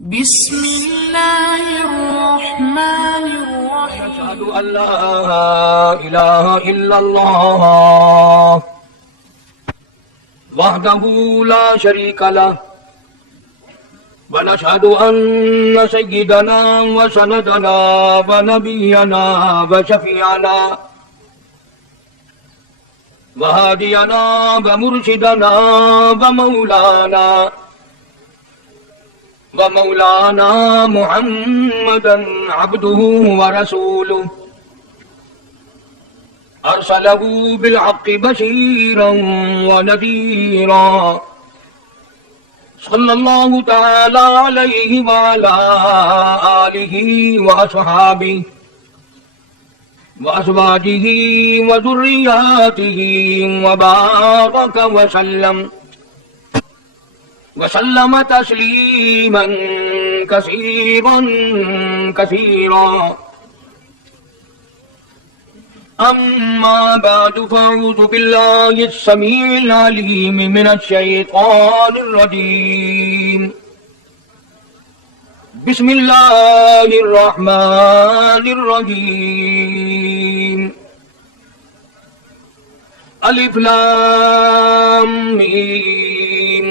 بسم اللہ الرحمن الرحیم أشهد أن لا إله إلا الله وحده لا شريك له ونشهد أن سيدنا وسندنا ونبينا وشفيعنا وهادينا ومرشدنا ومولانا محمدا عبده ورسوله أرسله بالحق بشيرا ونذيرا صلى الله تعالى عليه وعلى آله وأصحابه وأزواجه وذرياته وبارك وسلم تسليما كثيرا أما بعد فأعوذ بالله السميع العليم من الشيطان الرجيم بسم الله الرحمن الرحيم ألف لام ميم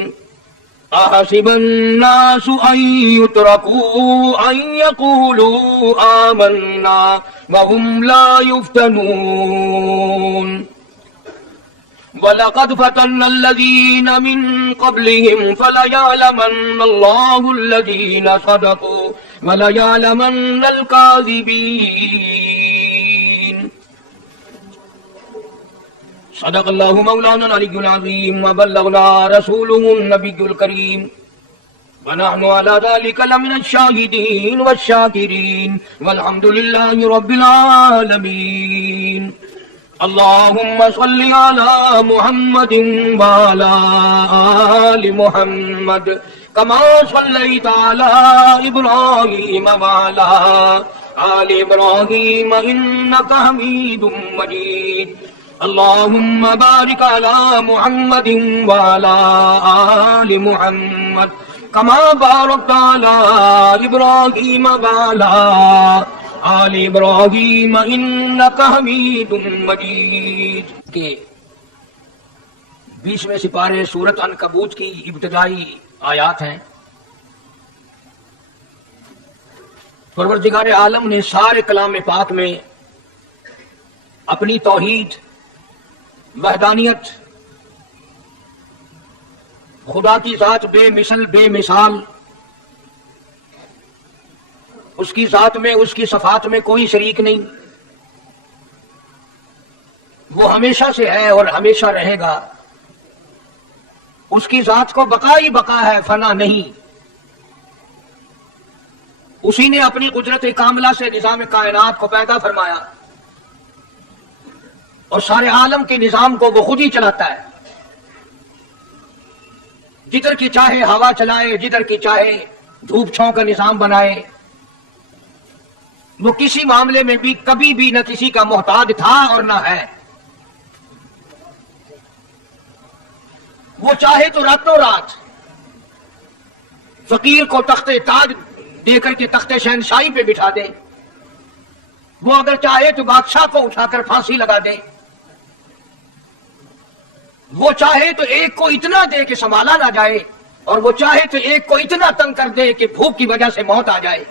أحسب الناس أن يتركوا أن يقولوا آمنا وهم لا يفتنون ولقد فتنا الذين من قبلهم فليعلمن الله الذين صدقوا وليعلمن الكاذبين صدق الله مولانا العلي العظيم وبلغنا رسوله النبي الكريم ونحن على ذلك لمن الشاهدين والشاكرين والحمد لله رب العالمين اللهم صل على محمد وعلى آل محمد كما صليت على إبراهيم وعلى آل إبراهيم إنك حميد مجيد اللهم بارك على محمد وعلى آل محمد كما باركت على إبراهيم وعلى آل ابراہیم انک حمید مجید کے 20ویں سپارے سورۃ عنکبوت کی ابتدائی آیات ہیں. پروردگار عالم نے سارے کلام پاک میں اپنی توحید، وحدانیت، خدا کی ذات بے مثل بے مثال، اس کی ذات میں، اس کی صفات میں کوئی شریک نہیں، وہ ہمیشہ سے ہے اور ہمیشہ رہے گا، اس کی ذات کو بقا ہی بقا ہے، فنا نہیں. اسی نے اپنی قدرت کاملہ سے نظام کائنات کو پیدا فرمایا اور سارے عالم کے نظام کو وہ خود ہی چلاتا ہے. جدھر کی چاہے ہوا چلائے، جدھر کی چاہے دھوپ چھاؤں کا نظام بنائے. وہ کسی معاملے میں بھی کبھی بھی نہ کسی کا محتاج تھا اور نہ ہے. وہ چاہے تو راتوں رات فقیر کو تخت تاج دے کر کے تخت شہنشاہی پہ بٹھا دے. وہ اگر چاہے تو بادشاہ کو اٹھا کر پھانسی لگا دے. وہ چاہے تو ایک کو اتنا دے کہ سنبھالا نہ جائے، اور وہ چاہے تو ایک کو اتنا تنگ کر دے کہ بھوک کی وجہ سے موت آ جائے.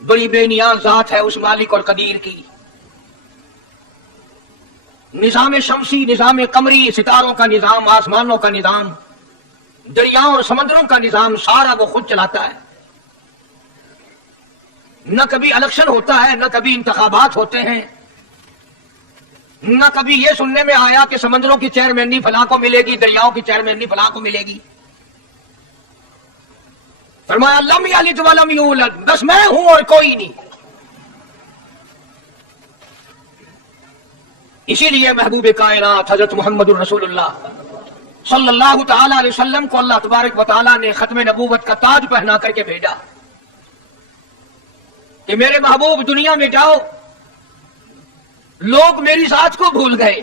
بڑی بے نیاز ذات ہے اس مالک اور قدیر کی. نظام شمسی، نظام قمری، ستاروں کا نظام، آسمانوں کا نظام، دریاؤں اور سمندروں کا نظام، سارا وہ خود چلاتا ہے. نہ کبھی الیکشن ہوتا ہے، نہ کبھی انتخابات ہوتے ہیں، نہ کبھی یہ سننے میں آیا کہ سمندروں کی چیئرمینی فلاں کو ملے گی، دریاؤں کی چیئرمینی فلاں کو ملے گی. فرمایا لم یلد ولم یولد، بس میں ہوں اور کوئی نہیں. اسی لیے محبوب کائنات حضرت محمد الرسول اللہ صلی اللہ تعالی علیہ وسلم کو اللہ تبارک و تعالی نے ختم نبوت کا تاج پہنا کر کے بھیجا کہ میرے محبوب دنیا میں جاؤ، لوگ میری ذات کو بھول گئے،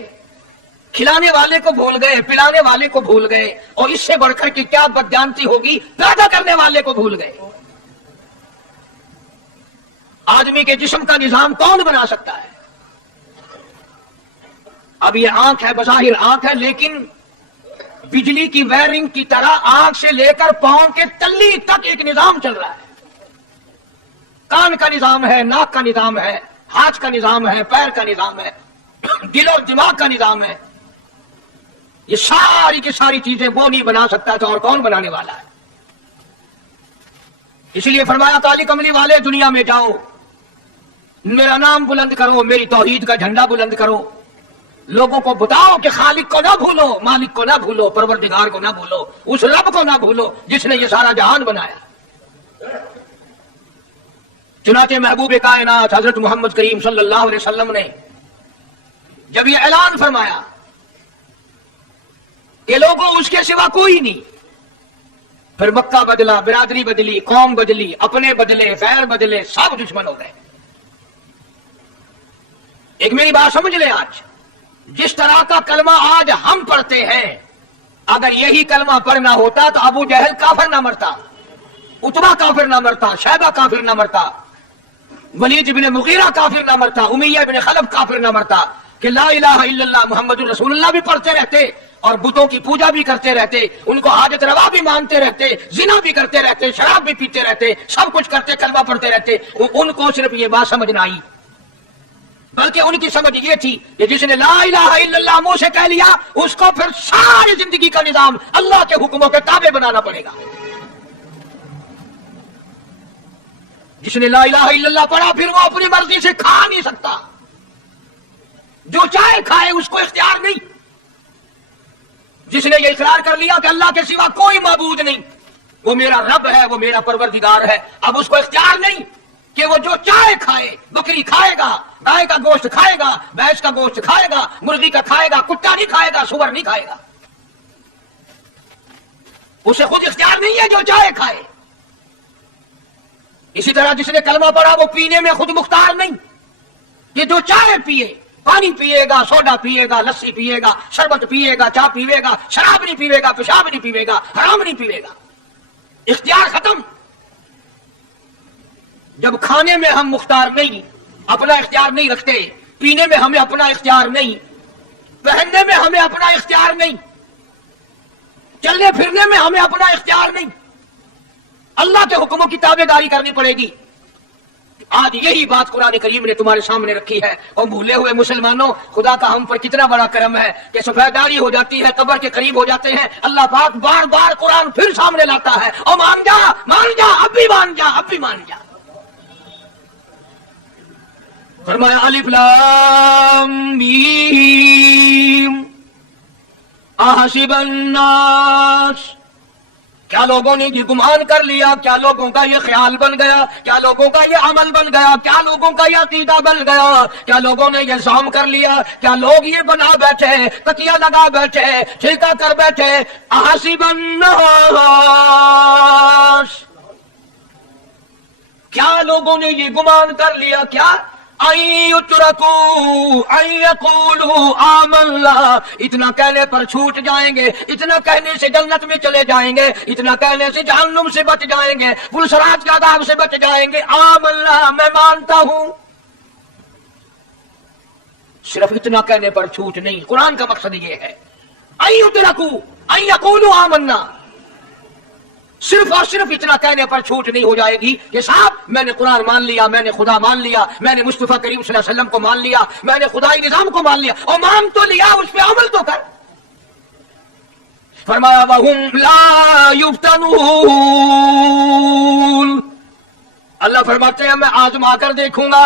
کھلانے والے کو بھول گئے، پلانے والے کو بھول گئے، اور اس سے بڑھ کر کے کیا بدجانتی ہوگی، پیدا کرنے والے کو بھول گئے۔ آدمی کے جسم کا نظام کون بنا سکتا ہے؟ اب یہ آنکھ ہے، بظاہر آنکھ ہے، لیکن بجلی کی وائرنگ کی طرح آنکھ سے لے کر پاؤں کے تلی تک ایک نظام چل رہا ہے۔ کان کا نظام ہے، ناک کا نظام ہے، ہاتھ کا نظام ہے، پیر کا نظام ہے، دل اور دماغ کا نظام ہے۔ یہ ساری کی ساری چیزیں وہ نہیں بنا سکتا تھا، اور کون بنانے والا ہے؟ اس لیے فرمایا کالی کملی والے دنیا میں جاؤ، میرا نام بلند کرو، میری توحید کا جھنڈا بلند کرو، لوگوں کو بتاؤ کہ خالق کو نہ بھولو، مالک کو نہ بھولو، پروردگار کو نہ بھولو، اس رب کو نہ بھولو جس نے یہ سارا جہان بنایا۔ چنانچہ محبوب کائنات حضرت محمد کریم صلی اللہ علیہ وسلم نے جب یہ اعلان فرمایا کہ لوگوں اس کے سوا کوئی نہیں، پھر مکہ بدلا، برادری بدلی، قوم بدلی، اپنے بدلے، غیر بدلے، سب دشمن ہو گئے۔ ایک میری بات سمجھ لیں، آج جس طرح کا کلمہ آج ہم پڑھتے ہیں، اگر یہی کلمہ پڑھنا ہوتا تو ابو جہل کافر نہ مرتا، اتبا کافر نہ مرتا، شیبہ کافر نہ مرتا، ولید بن مغیرہ کافر نہ مرتا، امیہ بن خلف کافر نہ مرتا، کہ لا الہ الا اللہ محمد رسول اللہ بھی پڑھتے رہتے اور بتوں کی پوجا بھی کرتے رہتے، ان کو حاجت روا بھی مانتے رہتے، زنا بھی کرتے رہتے، شراب بھی پیتے رہتے، سب کچھ کرتے، کلمہ پڑھتے رہتے۔ ان کو صرف یہ بات سمجھ نہ آئی، بلکہ ان کی سمجھ یہ تھی کہ جس نے لا الہ الا اللہ منہ سے کہہ لیا، اس کو پھر ساری زندگی کا نظام اللہ کے حکموں کے تابع بنانا پڑے گا۔ جس نے لا الہ الا اللہ پڑھا، پھر وہ اپنی مرضی سے کھا نہیں سکتا، جو چاہے کھائے، اس کو اختیار نہیں۔ جس نے یہ اقرار کر لیا کہ اللہ کے سوا کوئی معبود نہیں، وہ میرا رب ہے، وہ میرا پروردگار ہے، اب اس کو اختیار نہیں کہ وہ جو چاہے کھائے، بکری کھائے گا، گائے کا گوشت کھائے گا، بھینس کا گوشت کھائے گا، مرغی کا کھائے گا، کتا نہیں کھائے گا، سور نہیں کھائے گا۔ اسے خود اختیار نہیں ہے، جو چاہے کھائے۔ اسی طرح جس نے کلمہ پڑھا، وہ پینے میں خود مختار نہیں، یہ جو چاہے پیے، پانی پیے گا، سوڈا پیے گا، لسی پیے گا، شربت پیے گا، چائے پیے گا، شراب نہیں پیے گا، پیشاب نہیں پیے گا، حرام نہیں پیے گا، اختیار ختم۔ جب کھانے میں ہم مختار نہیں، اپنا اختیار نہیں رکھتے، پینے میں ہمیں اپنا اختیار نہیں، پہننے میں ہمیں اپنا اختیار نہیں، چلنے پھرنے میں ہمیں اپنا اختیار نہیں، اللہ کے حکموں کی تابع داری کرنی پڑے گی۔ آج یہی بات قرآن کریم نے تمہارے سامنے رکھی ہے، اور بھولے ہوئے مسلمانوں، خدا کا ہم پر کتنا بڑا کرم ہے کہ سفیداری ہو جاتی ہے، قبر کے قریب ہو جاتے ہیں، اللہ پاک بار بار قرآن پھر سامنے لاتا ہے، اور مان جا، مان جا، اب بھی مان جا، اب بھی مان جا۔ فرمایا الف لام میم احسب الناس، کیا لوگوں نے یہ گمان کر لیا، کیا لوگوں کا یہ خیال بن گیا، کیا لوگوں کا یہ عمل بن گیا، کیا لوگوں کا یہ عقیدہ بن گیا، کیا لوگوں نے یہ زعم کر لیا، کیا لوگ یہ بنا بیٹھے، تکیہ لگا بیٹھے، چھلکا کر بیٹھے، احسب الناس، کیا لوگوں نے یہ گمان کر لیا، کیا ان یترکوا ان یقولوا آمنا، اتنا کہنے پر چھوٹ جائیں گے، اتنا کہنے سے جنت میں چلے جائیں گے، اتنا کہنے سے جہنم سے بچ جائیں گے، پلسرات کے عذاب سے بچ جائیں گے، آمنا، میں مانتا ہوں۔ صرف اتنا کہنے پر چھوٹ نہیں، قرآن کا مقصد یہ ہے ان یترکوا ان یقولوا آمنا، صرف اور صرف اتنا کہنے پر چھوٹ نہیں ہو جائے گی کہ صاحب میں نے قرآن مان لیا، میں نے خدا مان لیا، میں نے مصطفیٰ کریم صلی اللہ علیہ وسلم کو مان لیا، میں نے خدائی نظام کو مان لیا، اور مان تو لیا، اس پہ عمل تو کر۔ فرمایا وَهُمْ لَا يُفْتَنُونَ، اللہ فرماتے ہیں میں آزما کر دیکھوں گا۔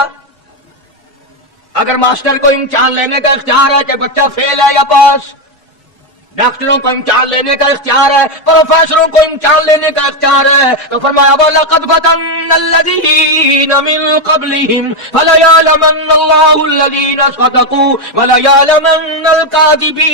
اگر ماسٹر کو امتحان لینے کا اختیار ہے کہ بچہ فیل ہے یا پاس، ڈاکٹروں کو امتحان لینے کا اختیار ہے، پروفیسروں کو امتحان لینے کا اختیار ہے، تو فرمایا وَلَقَدْ فَتَنَّا الَّذِينَ مِن قَبْلِهِمْ فَلَيَعْلَمَنَّ اللَّهُ الَّذِينَ صَدَقُوا وَلَيَعْلَمَنَّ الْكَاذِبِينَ۔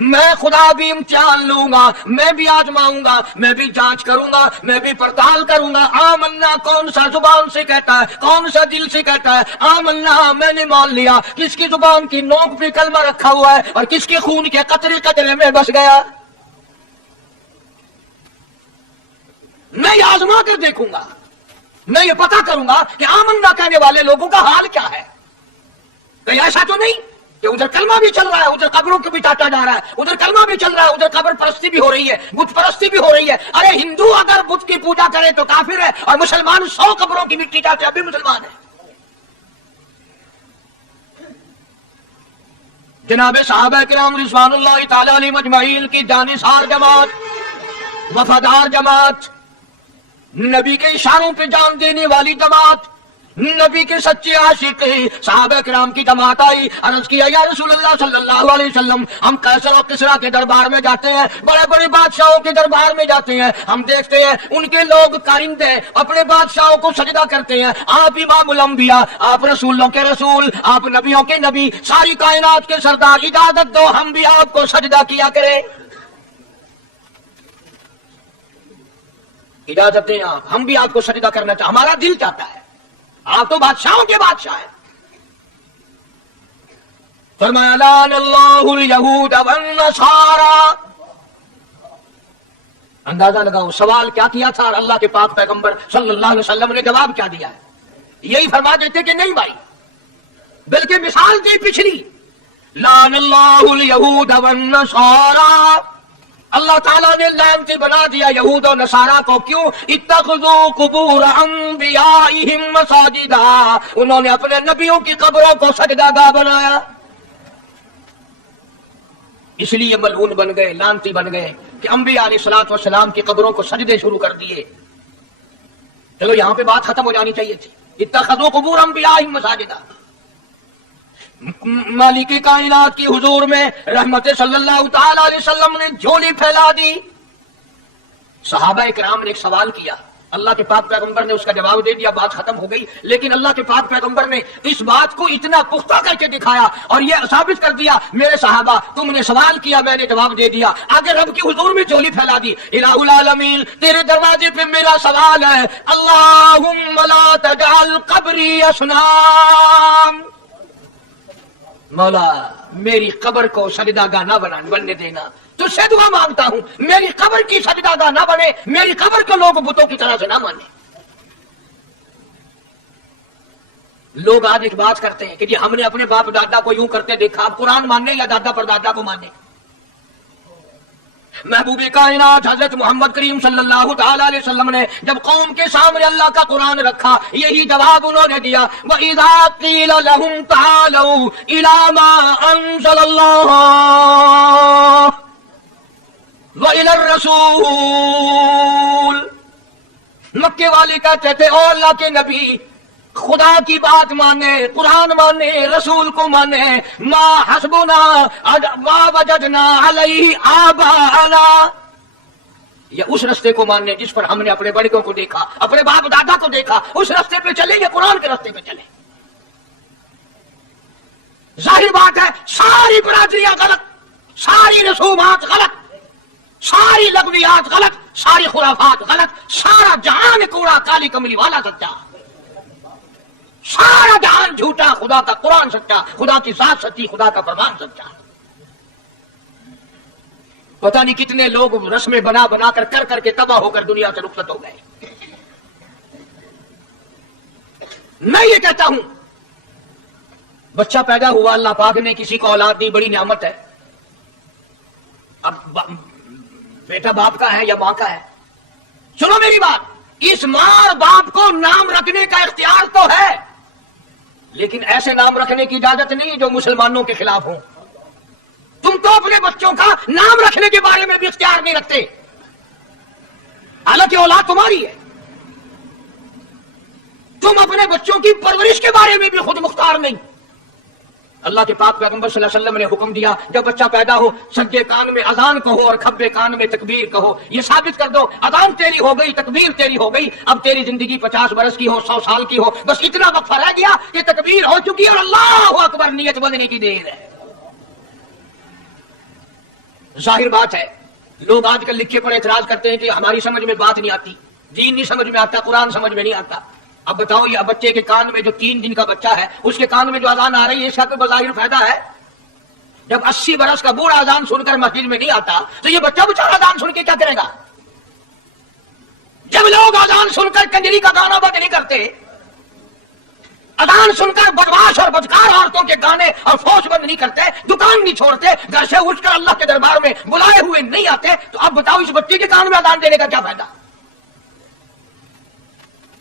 میں خدا بھی امتحان لوں گا، میں بھی آزماؤں گا، میں بھی جانچ کروں گا، میں بھی پڑتال کروں گا۔ آمنا کون سا زبان سے کہتا ہے، کون سا دل سے کہتا ہے؟ آمنا میں نے مان لیا، کس کی زبان کی نوک پہ کلمہ رکھا ہوا ہے اور کس کے خون کے قطرے قطرے میں بس گیا۔ میں یہ آزما کر دیکھوں گا، میں یہ پتا کروں گا کہ آمنا کہنے والے لوگوں کا حال کیا ہے۔ کہیں ایسا تو نہیں کہ ادھر کلمہ بھی چل رہا ہے، ادھر قبروں کو بھی ٹاٹا جا رہا ہے، ادھر کلمہ بھی چل رہا ہے، ادھر قبر پرستی بھی ہو رہی ہے، بت پرستی بھی ہو رہی ہے۔ ارے ہندو اگر بت کی پوجا کرے تو کافر ہے، اور مسلمان 100 قبروں کی مٹی چاہتے اب بھی مسلمان ہے۔ جناب صحابہ کرام رضوان اللہ تعالی علیہم اجمعین کی جانثار جماعت، وفادار جماعت، نبی کے اشاروں پہ جان دینے والی جماعت، نبی کے سچے عاشق صحابہ کرام کی جماعت آئی، عرض کیا یا رسول اللہ صلی اللہ علیہ وسلم، ہم قیصر و کسریٰ کے دربار میں جاتے ہیں، بڑے بڑے بادشاہوں کے دربار میں جاتے ہیں، ہم دیکھتے ہیں ان کے لوگ کارندے اپنے بادشاہوں کو سجدہ کرتے ہیں، آپ امام الانبیاء، آپ رسولوں کے رسول، آپ نبیوں کے نبی، ساری کائنات کے سردار، اجازت دو ہم بھی آپ کو سجدہ کیا کریں، اجازت دیں آپ، ہم بھی آپ کو سجدہ کرنا چاہتے، ہمارا دل چاہتا ہے، آپ تو بادشاہوں کے بادشاہ ہیں۔ فرمایا لعن اللہ الیہود والنصارى۔ اندازہ لگاؤ سوال کیا کیا تھا اور اللہ کے پاک پیغمبر صلی اللہ علیہ وسلم نے جواب کیا دیا ہے؟ یہی فرما دیتے کہ نہیں بھائی، بلکہ مثال دی پچھلی، لعن اللہ الیہود والنصارى، اللہ تعالیٰ نے لعنتی بنا دیا یہود و نصارہ کو، کیوں؟ اتخذوا قبور انبیائہم مساجدا، انہوں نے اپنے نبیوں کی قبروں کو سجدہ گاہ بنایا، اس لیے ملعون بن گئے، لعنتی بن گئے کہ انبیاء علیہ الصلوۃ والسلام کی قبروں کو سجدے شروع کر دیے۔ چلو یہاں پہ بات ختم ہو جانی چاہیے تھی، اتخذوا قبور انبیائہم مساجدا۔ مالک کائنات کی حضور میں رحمت صلی اللہ تعالی علیہ وسلم نے جھولی پھیلا دی۔ صحابہ کرام نے ایک سوال کیا، اللہ کے پاک پیغمبر نے اس کا جواب دے دیا، بات ختم ہو گئی، لیکن اللہ کے پاک پیغمبر نے اس بات کو اتنا پختہ کر کے دکھایا اور یہ ثابت کر دیا، میرے صحابہ تم نے سوال کیا میں نے جواب دے دیا، آگے رب کی حضور میں جھولی پھیلا دی۔ الہ العالمین تیرے دروازے پہ میرا سوال ہے، اللہم لا تجعل قبری اصنام، مولا میری قبر کو سجدہ گاہ نہ بننے دینا، تجھ سے دعا مانگتا ہوں میری قبر کی سجدہ گاہ نہ بنے، میری قبر کو لوگ بتوں کی طرح سے نہ مانے۔ لوگ آج ایک بات کرتے ہیں کہ جی ہم نے اپنے باپ دادا کو یوں کرتے دیکھا، آپ قرآن ماننے یا دادا پر دادا کو ماننے؟ محبوب کائنات حضرت محمد کریم صلی اللہ تعالی علیہ وسلم نے جب قوم کے سامنے اللہ کا قرآن رکھا، یہی جواب انہوں نے دیا، وَإِذَا قِيلَ لَهُمْ تَعَالَوْا إِلَىٰ مَا أَنزَلَ اللَّهُ وَإِلَى الرَّسُولِ، مکے والے کہتے تھے او اللہ کے نبی خدا کی بات مانے، قرآن مانے، رسول کو مانے، ما حسبنا ما وجدنا علیہ آباءنا، یہ اس رستے کو ماننے جس پر ہم نے اپنے بڑوں کو دیکھا، اپنے باپ دادا کو دیکھا، اس رستے پہ چلے یا قرآن کے رستے پہ چلے۔ ظاہر بات ہے ساری برادریاں غلط، ساری رسومات غلط، ساری لغویات غلط، ساری خرافات غلط، سارا جہان کوڑا کالی کملی والا سچا، سارا جہان جھوٹا، خدا کا قرآن سچا، خدا کی ذات سچی، خدا کا فرمان سچا۔ پتہ نہیں کتنے لوگ رسمیں بنا بنا کر کے تباہ ہو کر دنیا سے رخصت ہو گئے۔ میں یہ کہتا ہوں بچہ پیدا ہوا، اللہ پاک نے کسی کو اولاد دی، بڑی نعمت ہے۔ اب بیٹا باپ کا ہے یا ماں کا ہے؟ سنو میری بات، اس ماں اور باپ کو نام رکھنے کا اختیار تو ہے، لیکن ایسے نام رکھنے کی اجازت نہیں جو مسلمانوں کے خلاف ہوں۔ تم تو اپنے بچوں کا نام رکھنے کے بارے میں بھی اختیار نہیں رکھتے، حالانکہ اولاد تمہاری ہے۔ تم اپنے بچوں کی پرورش کے بارے میں بھی خود مختار نہیں۔ اللہ کے پاک پیغمبر صلی اللہ علیہ وسلم نے حکم دیا جب بچہ پیدا ہو سجے کان میں اذان کہو اور کھبے کان میں تکبیر کہو، یہ ثابت کر دو اذان تیری ہو گئی، تکبیر تیری ہو گئی، اب تیری زندگی 50 برس کی ہو، 100 سال کی ہو، بس اتنا وقفہ رہ گیا کہ تکبیر ہو چکی اور اللہ اکبر نیت بندنے کی دیر ہے۔ ظاہر بات ہے لوگ آج کل لکھے پڑے اعتراض کرتے ہیں کہ ہماری سمجھ میں بات نہیں آتی، دین نہیں سمجھ میں آتا، قرآن سمجھ میں نہیں آتا۔ اب بتاؤ یہ بچے کے کان میں جو 3 دن کا بچہ ہے اس کے کان میں جو اذان آ رہی ہے اس کا کوئی بظاہر فائدہ ہے؟ جب 80 برس کا بوڑھا اذان سن کر مسجد میں نہیں آتا تو یہ بچہ بچارا اذان سن کے کیا کرے گا؟ جب لوگ اذان سن کر کنجری کا گانا بند نہیں کرتے، اذان سن کر بدماش اور بدکار عورتوں کے گانے اور فوج بند نہیں کرتے، دکان نہیں چھوڑتے، گھر سے اٹھ کر اللہ کے دربار میں بلائے ہوئے نہیں آتے، تو اب بتاؤ اس بچے کے کان میں اذان دینے کا کیا فائدہ؟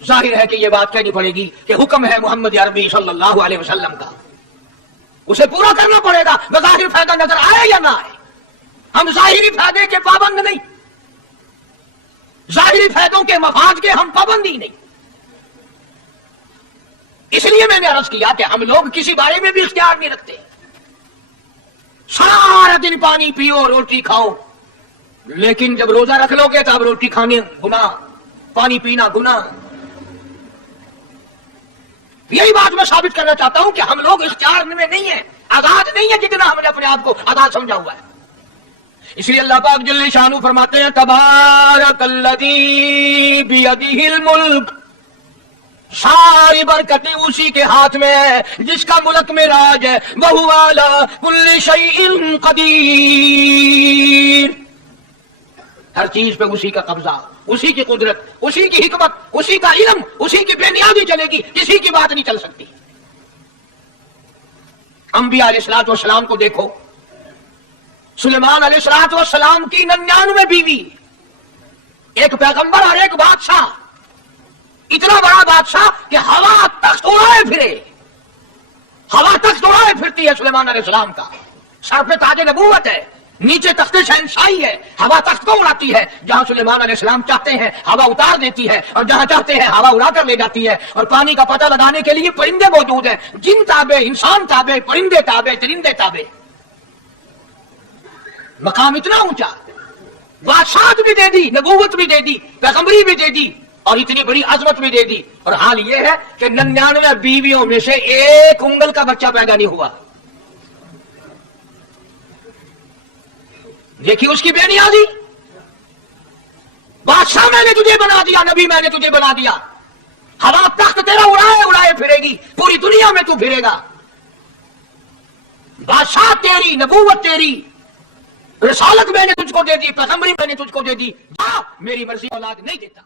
ظاہر ہے کہ یہ بات کہنی پڑے گی کہ حکم ہے محمد عربی صلی اللہ علیہ وسلم کا، اسے پورا کرنا پڑے گا، بظاہر فائدہ نظر آئے یا نہ آئے۔ ہم ظاہری فائدے کے پابند نہیں، ظاہری فائدوں کے مفاد کے ہم پابندی نہیں۔ اس لیے میں نے عرض کیا کہ ہم لوگ کسی بارے میں بھی اختیار نہیں رکھتے، سارا دن پانی پیو روٹی کھاؤ، لیکن جب روزہ رکھ لو گے تو اب روٹی کھانے گناہ، پانی پینا گناہ۔ یہی بات میں ثابت کرنا چاہتا ہوں کہ ہم لوگ اختیار میں نہیں ہیں، آزاد نہیں ہیں جتنا ہم نے اپنے آپ کو آزاد سمجھا ہوا ہے۔ اس لیے اللہ پاک جل شانہ فرماتے ہیں تبارک الذی بیدہ الملک، ساری برکتیں اسی کے ہاتھ میں ہے جس کا ملک میں راج ہے، وہو علی کل شیء قدیر، ہر چیز پہ اسی کا قبضہ، اسی کی قدرت، اسی کی حکمت، اسی کا علم، اسی کی بے نیازی چلے گی، کسی کی بات نہیں چل سکتی۔ انبیاء علیہ الصلوۃ والسلام کو دیکھو، سلیمان علیہ الصلوۃ والسلام کی 99 بیوی، ایک پیغمبر اور ایک بادشاہ، اتنا بڑا بادشاہ کہ ہوا تخت اڑائے پھرے، ہوا تخت اڑائے پھرتی ہے سلیمان علیہ السلام کا، سر پہ تاج نبوت ہے، نیچے تخت شہنشاہی ہے، ہوا تخت کو اڑاتی ہے، جہاں سلیمان علیہ السلام چاہتے ہیں ہوا اتار دیتی ہے، اور جہاں چاہتے ہیں ہوا اڑا کر لے جاتی ہے، اور پانی کا پتہ لگانے کے لیے پرندے موجود ہیں، جن تابع، انسان تابع، پرندے تابع، چرندے تابع۔ مقام اتنا اونچا، بادشاہت بھی دے دی، نبوت بھی دے دی، پیغمبری بھی دے دی، اور اتنی بڑی عظمت بھی دے دی، اور حال یہ ہے کہ 99 بیویوں میں سے ایک انگل کا بچہ پیدا نہیں ہوا۔ دیکھیے اس کی بے نیازی، بادشاہ میں نے تجھے بنا دیا، نبی میں نے تجھے بنا دیا، ہوا تخت تیرا اڑائے اڑائے پھرے گی، پوری دنیا میں تو پھرے گا، بادشاہ تیری، نبوت تیری، رسالت میں نے تجھ کو دے دی، پیغمبری میں نے تجھ کو دے دی، جا میری مرضی اولاد نہیں دیتا۔